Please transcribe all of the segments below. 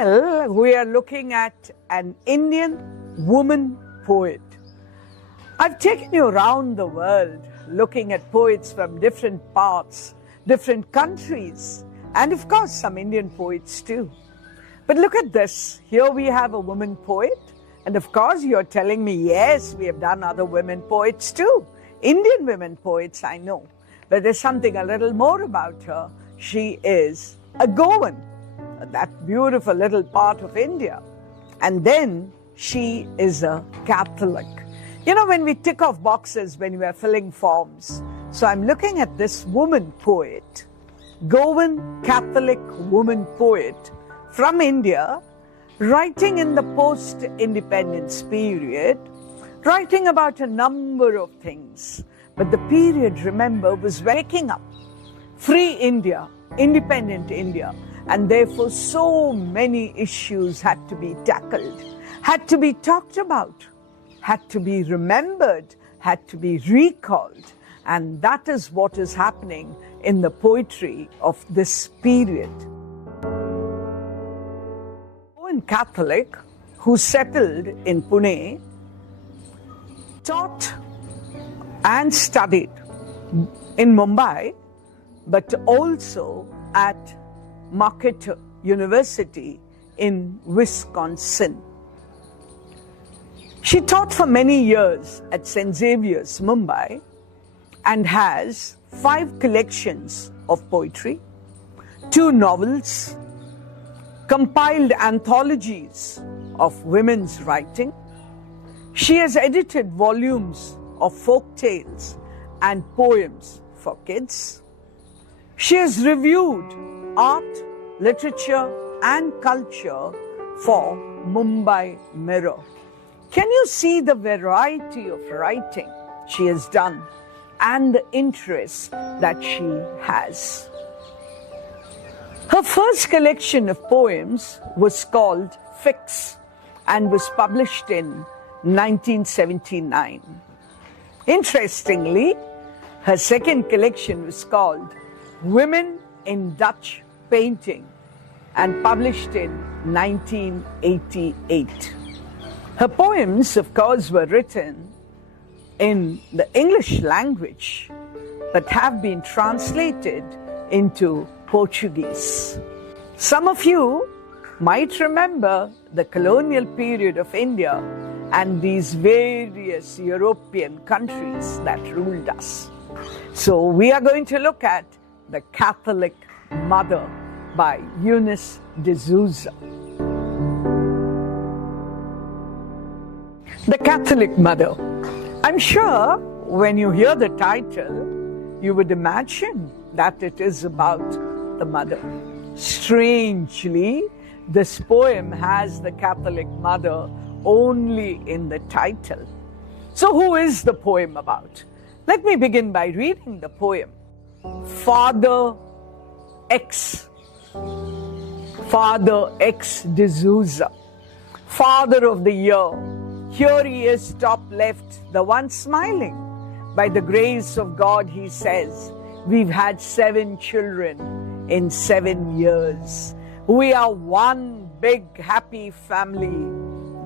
Well, we are looking at an Indian woman poet. I've taken you around the world looking at poets from different parts, different countries, and of course some Indian poets too. But look at this. Here we have a woman poet, and of course you're telling me, yes, we have done other women poets too. Indian women poets, I know. But there's something a little more about her. She is a Goan, that beautiful little part of India. And then she is a Catholic. You know, when we tick off boxes when we are filling forms. So I'm looking at this woman poet, Goan Catholic woman poet from India, writing in the post-independence period, writing about a number of things. But the period, remember, was waking up. Free India, independent India. And therefore so many issues had to be tackled, had to be talked about, had to be remembered, had to be recalled. And that is what is happening in the poetry of this period. A Catholic who settled in Pune, taught and studied in Mumbai, but also at Marquette University in Wisconsin. She taught for many years at St. Xavier's, Mumbai, and has 5 collections of poetry, 2 novels, compiled anthologies of women's writing. She has edited volumes of folk tales and poems for kids. She has reviewed art, literature, and culture for Mumbai Mirror. Can you see the variety of writing she has done and the interest that she has? Her first collection of poems was called Fix and was published in 1979. Interestingly, her second collection was called Women in Dutch Painting and published in 1988. Her poems, of course, were written in the English language, but have been translated into Portuguese. Some of you might remember the colonial period of India and these various European countries that ruled us. So we are going to look at The Catholic Mother by Eunice de Souza. The Catholic Mother. I'm sure when you hear the title, you would imagine that it is about the mother. Strangely, this poem has the Catholic Mother only in the title. So who is the poem about? Let me begin by reading the poem. Father X de Souza, Father of the Year. Here he is, top left, the one smiling. By the grace of God, he says, we've had 7 children in 7 years. We are one big happy family.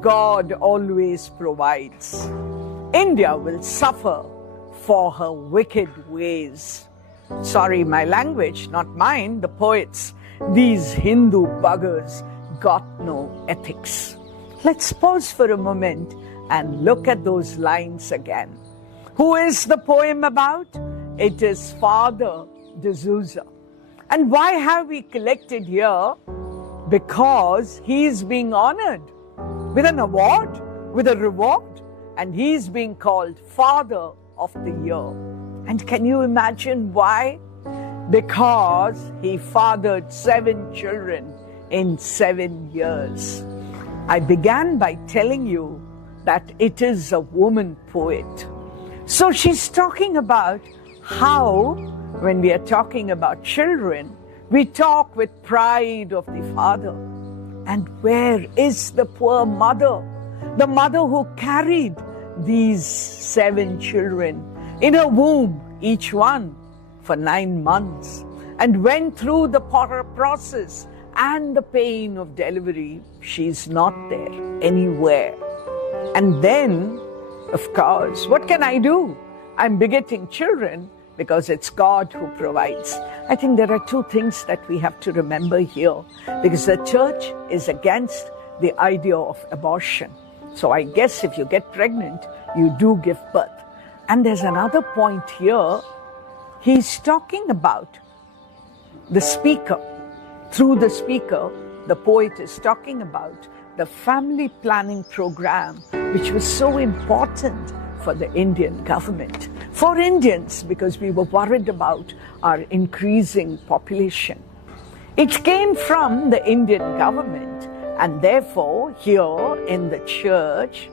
God always provides. India will suffer for her wicked ways. Sorry, my language, not mine, the poets. These Hindu buggers got no ethics. Let's pause for a moment and look at those lines again. Who is the poem about? It is Father de Souza. And why have we collected here? Because he is being honored with an award, with a reward, and he is being called Father of the Year. And can you imagine why? Because he fathered 7 children in 7 years. I began by telling you that it is a woman poet. So she's talking about how, when we are talking about children, we talk with pride of the father. And where is the poor mother? The mother who carried these 7 children in her womb, each one for 9 months, and went through the process and the pain of delivery, she's not there anywhere. And then, of course, what can I do? I'm begetting children because it's God who provides. I think there are two things that we have to remember here, because the church is against the idea of abortion. So I guess if you get pregnant, you do give birth. And there's another point here. He's talking about the speaker. Through the speaker, the poet is talking about the family planning program, which was so important for the Indian government, for Indians, because we were worried about our increasing population. It came from the Indian government, and therefore here in the church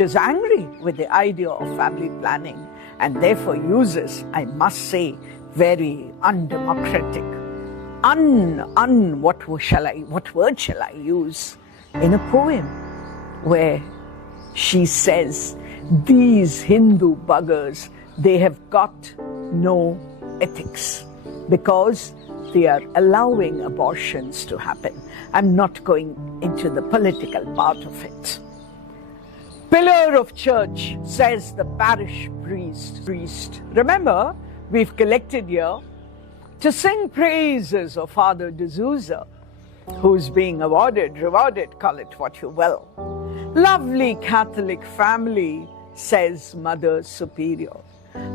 is angry with the idea of family planning, and therefore uses, I must say, very undemocratic, what word shall I use, in a poem where she says, these Hindu buggers, they have got no ethics because they are allowing abortions to happen. I'm not going into the political part of it. Pillar of church, says the parish priest. Remember, we've collected here to sing praises of Father de Souza, who's being rewarded, call it what you will. Lovely Catholic family, says Mother Superior.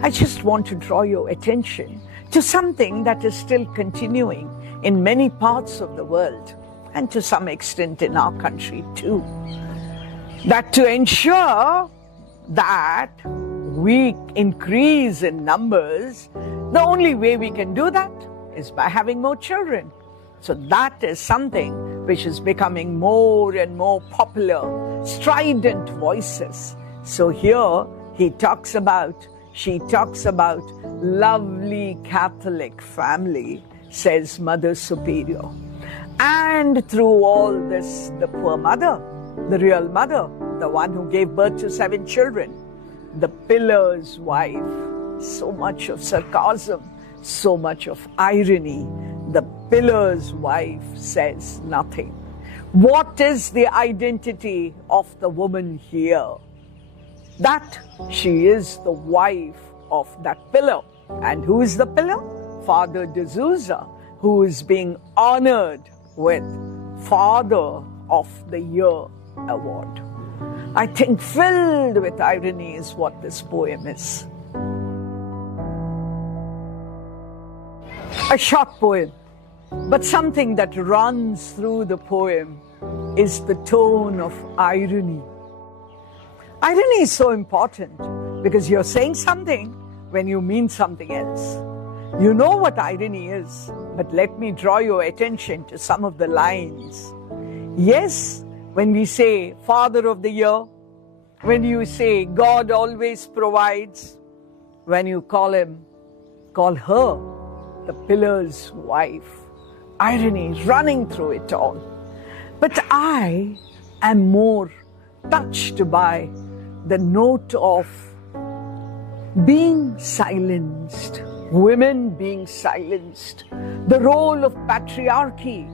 I just want to draw your attention to something that is still continuing in many parts of the world, and to some extent in our country too. That to ensure that we increase in numbers, the only way we can do that is by having more children. So that is something which is becoming more and more popular, strident voices. So here she talks about lovely Catholic family, says Mother Superior. And through all this, the poor mother, the real mother, the one who gave birth to 7 children, the pillar's wife, so much of sarcasm, so much of irony. The pillar's wife says nothing. What is the identity of the woman here? That she is the wife of that pillar. And who is the pillar? Father de Souza, who is being honored with Father of the Year award. I think filled with irony is what this poem is. A short poem, but something that runs through the poem is the tone of irony. Irony is so important because you're saying something when you mean something else. You know what irony is, but let me draw your attention to some of the lines. Yes, when we say Father of the Year, when you say God always provides, when you call her the pillar's wife, irony is running through it all. But I am more touched by the note of being silenced, women being silenced, the role of patriarchy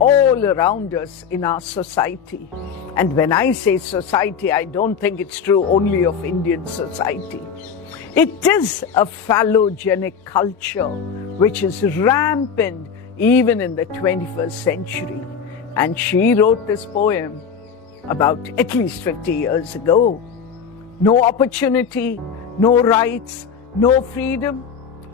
all around us in our society. And when I say society, I don't think it's true only of Indian society. It is a phallogenic culture which is rampant even in the 21st century. And she wrote this poem about at least 50 years ago. No opportunity, no rights, no freedom,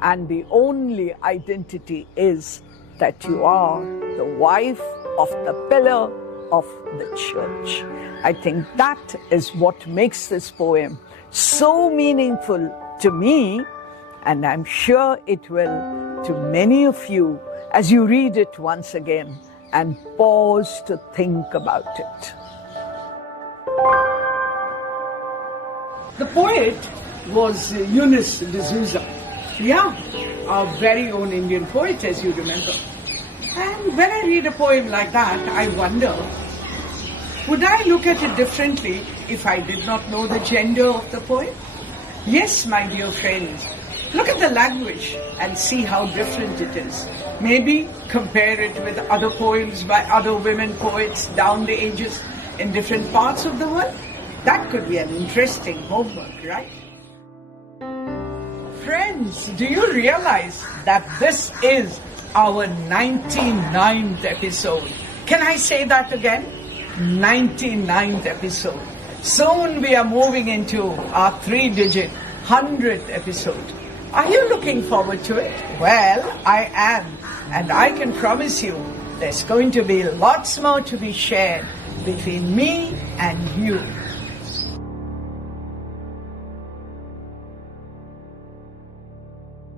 and the only identity is that you are the wife of the pillar of the church. I think that is what makes this poem so meaningful to me, and I'm sure it will to many of you as you read it once again and pause to think about it. The poet was Eunice de Souza. Yeah, our very own Indian poet, as you remember. And when I read a poem like that, I wonder, would I look at it differently if I did not know the gender of the poem? Yes, my dear friends, look at the language and see how different it is. Maybe compare it with other poems by other women poets down the ages in different parts of the world. That could be an interesting homework, right? Friends, do you realize that this is our 99th episode? Can I say that again? 99th episode. Soon we are moving into our 3-digit 100th episode. Are you looking forward to it? Well, I am. And I can promise you there's going to be lots more to be shared between me and you.